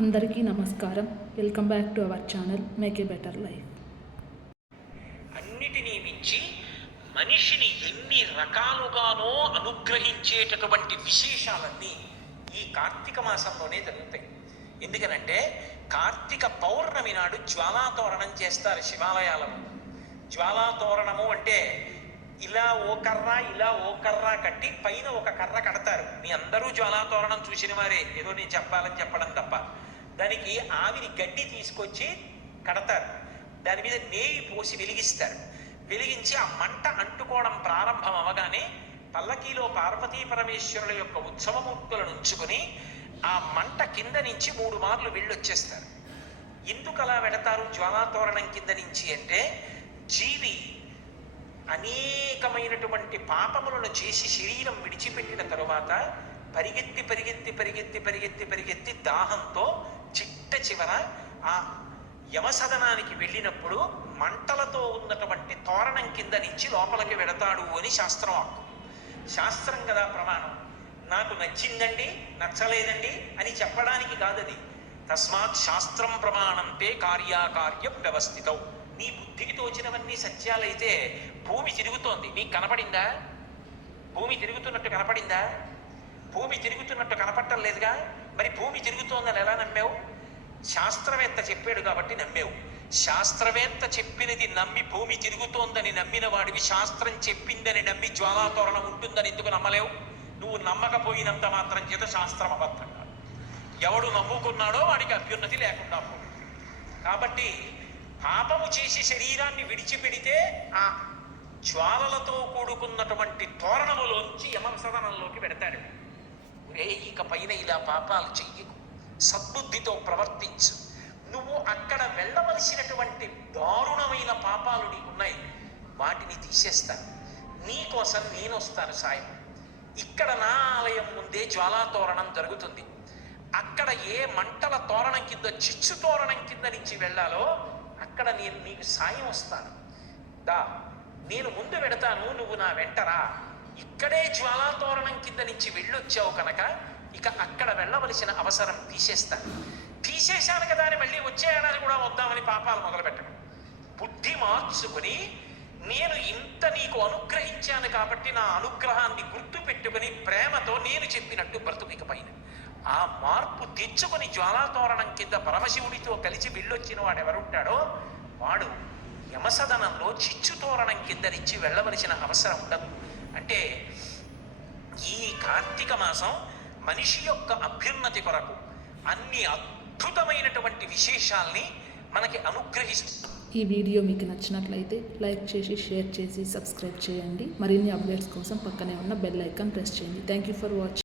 అందరికీ నమస్కారం. Welcome back to our channel make a better life. అన్నిటినీ మించి మనిషిని ఎన్ని రకాలుగానో అనుగ్రహించేటటువంటి విశేషాలన్నీ ఈ కార్తీక మాసంలోనే జరుగుతాయి. ఎందుకనంటే కార్తీక పౌర్ణమి నాడు జ్వాలాతోరణం చేస్తారు శివాలయాలలో. జ్వాలాతోరణము అంటే ఇలా ఓ కర్ర కట్టి పైన ఒక కర్ర కడతారు. మీ అందరూ జ్వాలాతోరణం చూసిన వారే, ఏదో నేను చెప్పాలని చెప్పడం తప్ప. దానికి ఆవిరి గడ్డి తీసుకొచ్చి కడతారు. దాని మీద నేయి పోసి వెలిగిస్తారు. వెలిగించి ఆ మంట అంటుకోవడం ప్రారంభం అవగానే పల్లకీలో పార్వతీ పరమేశ్వరుల యొక్క ఉత్సవమూర్తులను ఉంచుకొని ఆ మంట కింద నుంచి 3 మార్లు వెళ్ళొచ్చేస్తారు. ఎందుకు అలా వెళతారు జ్వాలాతోరణం కింద నుంచి అంటే, జీవి అనేకమైనటువంటి పాపములను చేసి శరీరం విడిచిపెట్టిన తరువాత పరిగెత్తి దాహంతో చివర ఆ యమసదనానికి వెళ్ళినప్పుడు మంటలతో ఉన్నటువంటి తోరణం కింద నుంచి లోపలికి వెళతాడు అని శాస్త్రం కదా ప్రమాణం. నాకు నచ్చిందండి, నచ్చలేదండి అని చెప్పడానికి కాదది. తస్మాత్ శాస్త్రం ప్రమాణంతే కార్యాకార్యం వ్యవస్థితం. నీ బుద్ధికి తోచినవన్నీ సత్యాలైతే భూమి తిరుగుతోంది, నీకు కనపడిందా? భూమి తిరుగుతున్నట్టు కనపడిందా? భూమి తిరుగుతున్నట్టు కనపడటం లేదుగా. మరి భూమి తిరుగుతోందని ఎలా నమ్మావు? శాస్త్రవేత్త చెప్పాడు కాబట్టి నమ్మావు. శాస్త్రవేత్త చెప్పినది నమ్మి భూమి తిరుగుతోందని నమ్మిన వాడివి శాస్త్రం చెప్పిందని నమ్మి జ్వాలాతోరణం ఉంటుందని ఎందుకు నమ్మలేవు? నువ్వు నమ్మకపోయినంత మాత్రం చేత శాస్త్రం అబద్ధం కాదు. ఎవడు నమ్ముకున్నాడో వాడికి అభ్యున్నతి లేకుండా పోదు. కాబట్టి పాపము చేసి శరీరాన్ని విడిచిపెడితే ఆ జ్వాలలతో కూడుకున్నటువంటి తోరణములోంచి యమసదనంలోకి పెడతాడు. ఇక పైన ఇలా పాపాలు చెయ్యకు, సద్బుద్ధితో ప్రవర్తించు. నువ్వు అక్కడ వెళ్ళవలసినటువంటి దారుణమైన పాపాలు నీకున్నాయి, వాటిని తీసేస్తాను. నీకోసం నేను వస్తాను సాయం. ఇక్కడ నా ఆలయం ముందే జ్వాలాతోరణం జరుగుతుంది. అక్కడ ఏ మంటల తోరణం కింద, చిచ్చు తోరణం కింద నుంచి వెళ్ళాలో అక్కడ నేను నీకు సాయం వస్తాను. నేను ముందు వెడతాను, నువ్వు నా వెంటరా. ఇక్కడే జ్వాలాతోరణం కింద నుంచి వెళ్ళొచ్చావు కనుక ఇక అక్కడ వెళ్ళవలసిన అవసరం తీసేశాను కదా అని మళ్ళీ వచ్చే ఏడాది కూడా వద్దామని పాపాలు మొదలుపెట్టడం. బుద్ధి మార్చుకొని నేను ఇంత నీకు అనుగ్రహించాను కాబట్టి నా అనుగ్రహాన్ని గుర్తు పెట్టుకుని ప్రేమతో నేను చెప్పినట్టు బ్రతుకు. పైన ఆ మార్పు తెచ్చుకొని జ్వాలాతోరణం కింద పరమశివుడితో కలిసి వెళ్ళొచ్చిన వాడు ఎవరుంటాడో వాడు యమసదనంలో చిచ్చుతోరణం కింద నుంచి వెళ్ళవలసిన అవసరం ఉండదు. అంటే ఈ కార్తీక మాసం మనిషి యొక్క అభ్యున్నతి కొరకు అన్ని అద్భుతమైనటువంటి విశేషాల్ని మనకి అనుగ్రహిస్తుంది. ఈ వీడియో మీకు నచ్చినట్లయితే లైక్ చేసి, షేర్ చేసి, సబ్స్క్రైబ్ చేయండి. మరిన్ని అప్డేట్స్ కోసం పక్కనే ఉన్న బెల్ ఐకాన్ ప్రెస్ చేయండి. Thank you for watching.